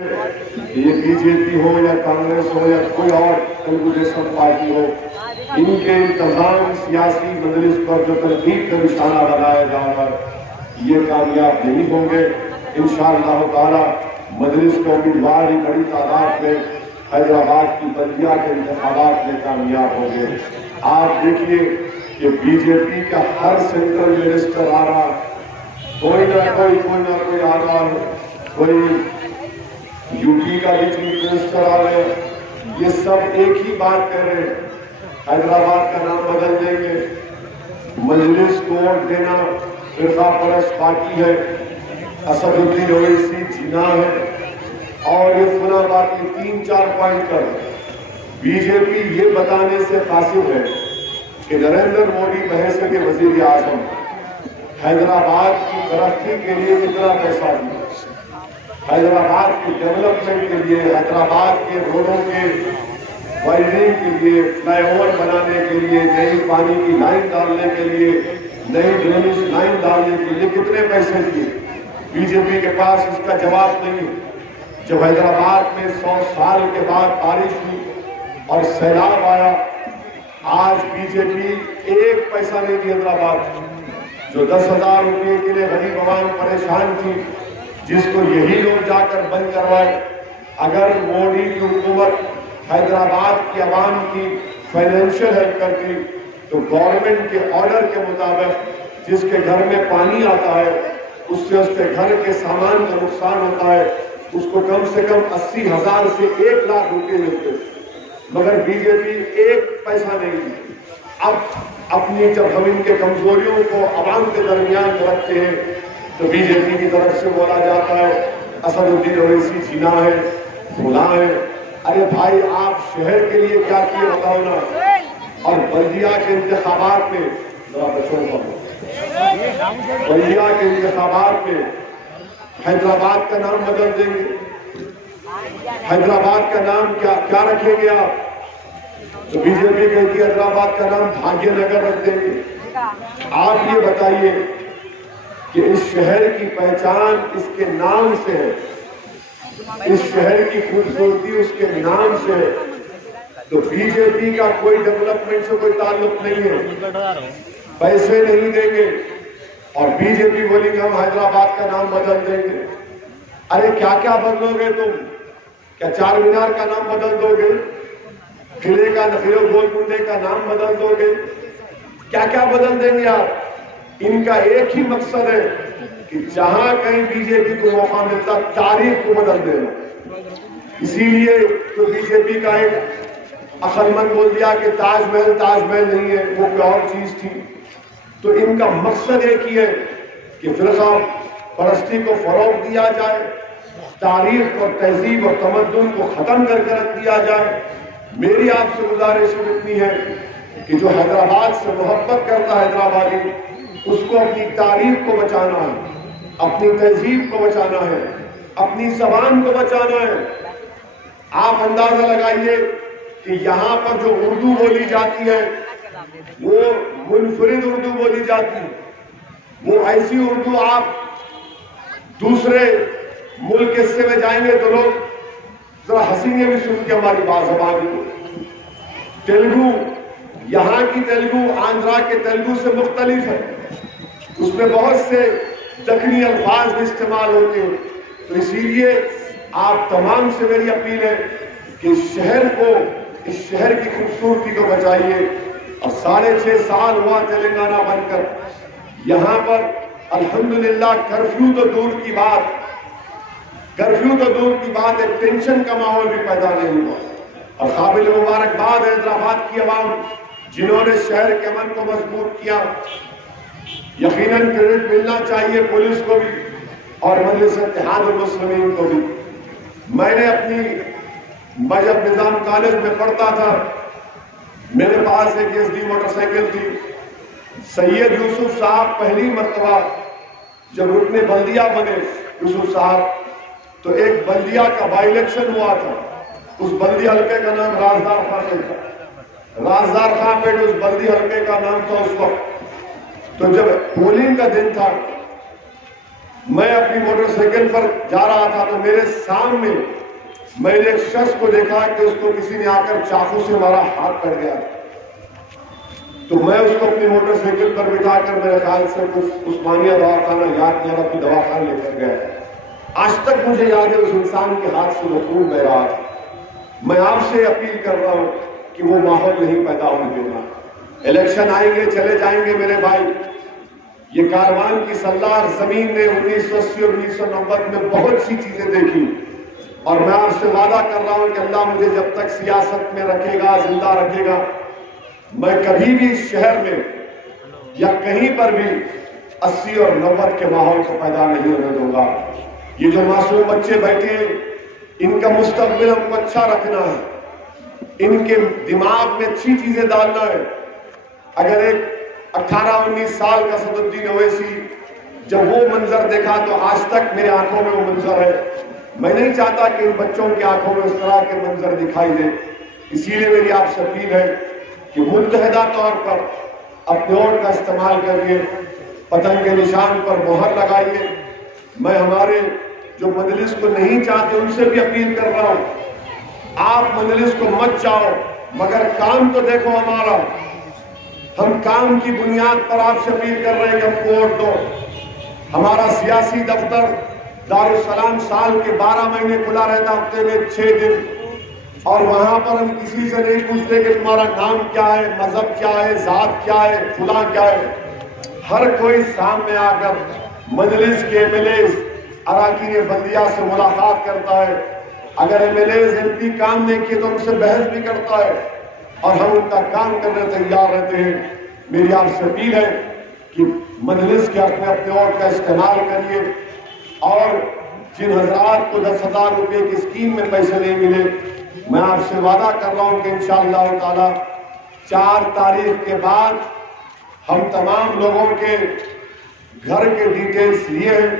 یہ B J پی ہو یا کانگریس ہو یا کوئی اور تلگو دیشم پارٹی ہو، ان کے تمام سیاسی مجلس پر جو تنقید کا نشانہ بنایا جا رہا ہے یہ کامیاب نہیں ہوں گے انشاءاللہ تعالی۔ مجلس کے امیدوار ہی بڑی تعداد میں حیدرآباد کی بلدیہ کے انتخابات میں کامیاب ہوں گے۔ آپ دیکھیے کہ بی جے پی کا ہر سینٹرل منسٹر آ رہا، کوئی نہ کوئی آ رہا ہے، کوئی یو پی کا بھی چیف منسٹر آ رہے ہیں، یہ سب ایک ہی بات کر رہے ہیں، حیدرآباد کا نام بدل دیں گے، مجلس کو ووٹ دینا فرقہ پرست پارٹی ہے، اسد الدین اویسی جینا ہے، اور یہ سنا باقی 3-4 پوائنٹ پر بی جے پی یہ بتانے سے قاصر ہے کہ نریندر مودی بحیثیت وزیر اعظم حیدرآباد کی ترقی کے لیے کتنا پیسہ دیا، حیدرآباد کی ڈیولپمنٹ کے لیے، حیدرآباد کے روڈوں کے وائڈنگ کے لیے، فلائی اوور بنانے کے لیے، نئی پانی کی لائن ڈالنے کے لیے، نئی ڈرینیج لائن ڈالنے کے لیے کتنے پیسے دیے؟ بی جے پی کے پاس اس کا جواب نہیں۔ جب حیدرآباد میں 100 سال کے بعد بارش ہوئی اور سیلاب آیا، آج بی جے پی ایک پیسہ نہیں دی حیدرآباد، جو 10,000 روپے کے لیے غریب عوام پریشان تھی، جس کو یہی لوگ جا کر بند کروائے۔ اگر مودی کی حکومت حیدرآباد کی عوام کی فائنینشیل ہیلپ کرتی تو گورنمنٹ کے آرڈر کے مطابق جس کے گھر میں پانی آتا ہے اس کے گھر کے سامان کا نقصان ہوتا ہے، اس کو کم سے کم 80,000 سے 1 لاکھ روپے ملتے، مگر بی جے پی ایک پیسہ نہیں دی۔ اب اپنی جب ہم ان کے کمزوریوں کو عوام کے درمیان رکھتے ہیں تو بی جے پی کی طرف سے بولا جاتا ہے اسد الدین اویسی جینا ہے، فلاں ہے۔ ارے بھائی، آپ شہر کے لیے کیا کیے بتاؤ نا، اور بلدیہ کے انتخابات میں بلدیہ کے انتخابات میں حیدرآباد کا نام بدل دیں گے، حیدرآباد کا نام کیا رکھیں گے آپ؟ تو بی جے پی کہتی ہے حیدرآباد کا نام بھاگیہ نگر رکھ دیں گے۔ آپ یہ بتائیے کہ اس شہر کی پہچان اس کے نام سے ہے، اس شہر کی خوبصورتی اس کے نام سے ہے، تو بی جے پی کا کوئی ڈیولپمنٹ سے کوئی تعلق نہیں ہے، پیسے نہیں دیں گے، اور بی جے پی بولیں گے ہم حیدرآباد کا نام بدل دیں گے۔ ارے کیا کیا بدلو گے تم؟ کیا چار مینار کا نام بدل دو گے؟ قلعے کا گول کنڈے کا نام بدل دو گے؟ کیا کیا بدل دیں گے آپ؟ ان کا ایک ہی مقصد ہے کہ جہاں کہیں بی جے پی کو موقع ملتا تاریخ کو بدل دینا۔ اسی لیے تو بی جے پی کا ایک عقل مند بول دیا کہ تاج محل نہیں ہے، وہ کوئی اور چیز تھی۔ تو ان کا مقصد ایک ہی ہے کہ فرقہ پرستی کو فروغ دیا جائے، تاریخ اور تہذیب اور تمدن کو ختم کر کے رکھ دیا جائے۔ میری آپ سے گزارش اتنی ہے کہ جو حیدرآباد سے محبت کرتا ہے حیدرآبادی، اس کو اپنی تاریخ کو بچانا ہے، اپنی تہذیب کو بچانا ہے، اپنی زبان کو بچانا ہے۔ آپ اندازہ لگائیے کہ یہاں پر جو اردو بولی جاتی ہے وہ منفرد اردو بولی جاتی ہے، وہ ایسی اردو آپ دوسرے ملک کے حصے میں جائیں گے تو لوگ ذرا ہنسیں گے بھی سن کے ہماری بات زبان کو۔ تیلگو، یہاں کی تیلگو آندھرا کے تیلگو سے مختلف ہے، اس میں بہت سے دکنی الفاظ بھی استعمال ہوتے ہیں۔ تو اسی لیے آپ تمام سے میری اپیل ہے کہ اس شہر کی خوبصورتی کو بچائیے۔ اور 6.5 سال ہوا تلنگانہ بن کر، یہاں پر الحمدللہ کرفیو تو دور کی بات ایک ٹینشن کا ماحول بھی پیدا نہیں ہوا۔ اور قابل مبارکباد حیدرآباد کی عوام جنہوں نے شہر کے امن کو مضبوط کیا، یقیناً کریڈٹ ملنا چاہیے پولیس کو بھی اور مجلس اتحاد المسلمین کو بھی۔ میں جب نظام کالج میں پڑھتا تھا، میرے پاس ایک ایس ڈی موٹر سائیکل تھی۔ سید یوسف صاحب پہلی مرتبہ جب رکن بلدیہ بنے یوسف صاحب، تو ایک بلدیہ کا بائی الیکشن ہوا تھا، اس بلدی حلقے کا نام رازدار خان پیٹ تھا، رازدار خان پیٹ اس بلدی حلقے کا نام تھا اس وقت۔ تو جب پولنگ کا دن تھا میں اپنی موٹر سائیکل پر جا رہا تھا تو میرے سامنے میں نے ایک شخص کو دیکھا کہ اس کو کسی نے آ کر چاقو سے ہمارا ہاتھ کٹ گیا، تو میں اس کو اپنی موٹر سائیکل پر بٹھا کر میرے خیال سے کچھ عثمانیہ دواخانہ یاد کیا کوئی دواخانہ لے کر گیا۔ آج تک مجھے یاد ہے اس انسان کے ہاتھ سے وہ خون بہ رہا تھا۔ میں آپ سے اپیل کر رہا ہوں کہ وہ ماحول نہیں پیدا ہونے دینا۔ الیکشن آئیں گے چلے جائیں گے میرے بھائی، یہ کاروان کی سالار زمین نے 1980 اور 1990 میں بہت سی چیزیں دیکھی، اور میں آپ سے وعدہ کر رہا ہوں کہ اللہ مجھے جب تک سیاست میں رکھے گا، زندہ رکھے گا، میں کبھی بھی شہر میں یا کہیں پر بھی 80 اور 90 کے ماحول کو پیدا نہیں ہونے دوں گا۔ یہ جو معصوم بچے بیٹھے ہیں، ان کا مستقبل ہم کو اچھا رکھنا ہے، ان کے دماغ میں اچھی چیزیں ڈالنا ہے۔ اگر ایک 18-19 سال کا اسد الدین اویسی جب وہ منظر دیکھا تو آج تک میرے آنکھوں میں وہ منظر ہے۔ میں نہیں چاہتا کہ ان بچوں کی آنکھوں میں اس طرح کے منظر دکھائی دے، اسی لیے میری آپ سے اپیل ہے کہ متحدہ طور پر اپنے ووٹ کا استعمال کریے، پتنگ کے نشان پر مہر لگائیے۔ میں ہمارے جو مجلس کو نہیں چاہتے ان سے بھی اپیل کر رہا ہوں، آپ مجلس کو مت چاہو مگر کام تو دیکھو ہمارا۔ ہم کام کی بنیاد پر آپ سے اپیل کر رہے ہیں کہ ہم کو ووٹ دو۔ ہمارا سیاسی دفتر دارالسلام سال کے 12 مہینے کھلا رہتا، ہفتے میں 6 دن، اور وہاں پر ہم کسی سے نہیں پوچھتے کہ تمہارا نام کیا ہے، مذہب کیا ہے، ذات کیا ہے، فلاں کیا ہے۔ ہر کوئی سامنے آ کر مجلس کے ایم ایل ایز، اراکین بلدیہ سے ملاقات کرتا ہے۔ اگر M L As M P کام نہیں کیے تو ان سے بحث بھی کرتا ہے، اور ہم ان کا کام کرنے تیار رہتے ہیں۔ میری آپ سے اپیل ہے کہ مجلس کے اپنے ووٹ کا استعمال کریے، اور جن حضرات کو 10,000 روپے کی اسکیم میں پیسے نہیں ملے، میں آپ سے وعدہ کر رہا ہوں کہ انشاءاللہ تعالی 4 تاریخ کے بعد ہم تمام لوگوں کے گھر کے ڈیٹیلز لیے ہیں،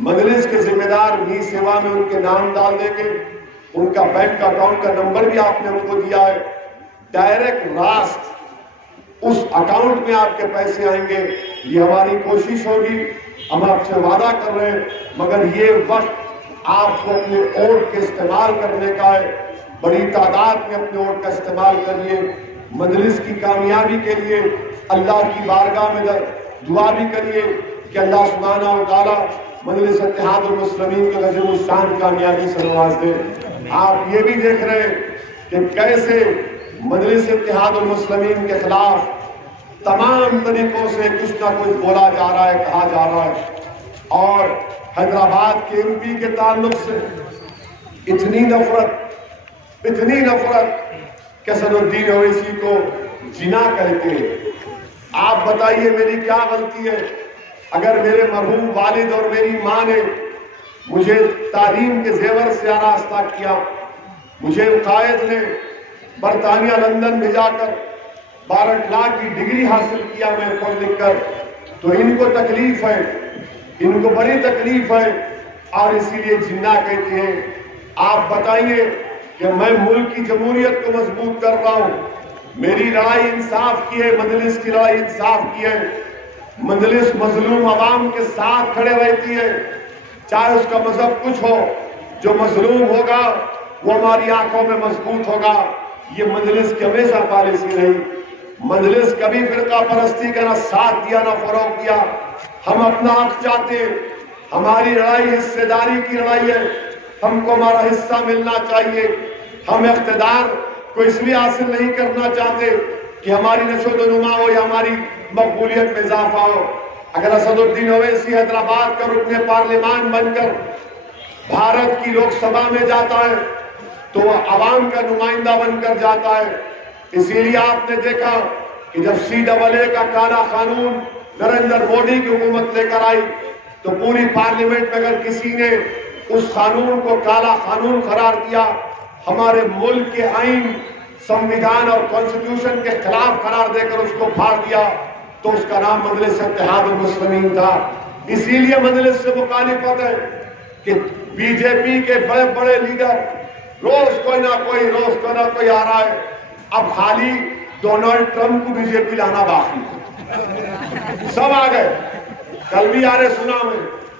مجلس کے ذمہ دار بھی سیوا میں ان کے نام ڈال دیں گے، ان کا بینک اکاؤنٹ کا نمبر بھی آپ نے ہم کو دیا ہے، ڈائریکٹ راست اس اکاؤنٹ میں آپ کے پیسے آئیں گے۔ یہ ہماری کوشش ہوگی، ہم آپ سے وعدہ کر رہے ہیں، مگر یہ وقت آپ کو اپنے ووٹ کے استعمال کرنے کا ہے۔ بڑی تعداد میں اپنے ووٹ کا استعمال کریے، مجلس کی کامیابی کے لیے اللہ کی بارگاہ میں دعا بھی کریے کہ اللہ سبحانہ و تعالی مجلس اتحاد المسلمین کو عظیم الشان کامیابی سے نواز دے۔ آپ یہ بھی دیکھ رہے ہیں کہ کیسے مجلس اتحاد المسلمین کے خلاف تمام طریقوں سے کچھ نہ کچھ بولا جا رہا ہے، کہا جا رہا ہے، اور حیدرآباد کے ایم پی کے تعلق سے اتنی نفرت کہ اسد الدین اویسی کو جنا کہتے ہیں۔ آپ بتائیے میری کیا غلطی ہے؟ اگر میرے مرحوم والد اور میری ماں نے مجھے تعلیم کے زیور سے آراستہ کیا، مجھے قائد نے برطانیہ لندن بھیجا کر 12 لاکھ کی ڈگری حاصل کیا میں پڑھ لکھ کر، تو ان کو تکلیف ہے، ان کو بڑی تکلیف ہے، اور اسی لیے جنا کہتے ہیں۔ آپ بتائیے کہ میں ملک کی جمہوریت کو مضبوط کر رہا ہوں، میری لڑائی انصاف کی ہے، مجلس کی لڑائی انصاف کی ہے، مجلس مظلوم عوام کے ساتھ کھڑے رہتی ہے، چاہے اس کا مذہب کچھ ہو، جو مظلوم ہوگا وہ ہماری آنکھوں میں مضبوط ہوگا۔ یہ مجلس کی ہمیشہ پالیسی رہی، مجلس کبھی فرقہ پرستی کا نہ ساتھ دیا نہ فروغ دیا۔ ہم اپنا حق چاہتے ہیں، ہماری لڑائی حصے داری کی لڑائی ہے، ہم کو ہمارا حصہ ملنا چاہیے۔ ہم اقتدار کو اس لیے حاصل نہیں کرنا چاہتے کہ ہماری نشو و نما ہو یا ہماری مقبولیت میں اضافہ ہو۔ اگر اسد الدین اویسی حیدرآباد کا رکن پارلیمان بن کر بھارت کی لوک سبھا میں جاتا ہے تو وہ عوام کا نمائندہ بن کر جاتا ہے۔ اسی لیے آپ نے دیکھا کہ جب CAA کا کالا قانون نریندر مودی کی حکومت لے کر آئی تو پوری پارلیمنٹ میں اگر کسی نے اس قانون کو کالا قانون قرار دیا، ہمارے ملک کے آئین، سمویدھان اور کانسٹیٹیوشن کے خلاف قرار دے کر اس کو پھاڑ دیا، تو اس کا نام مجلس اتحاد المسلمین تھا۔ اسی لیے مجلس سے مخالفت ہے کہ بی جے پی کے بڑے بڑے لیڈر روز کوئی نہ کوئی آ رہا ہے۔ اب خالی ڈونلڈ ٹرمپ کو بی جے پی لانا باقی، سب آ گئے۔ کل بھی آ رہے سنا میں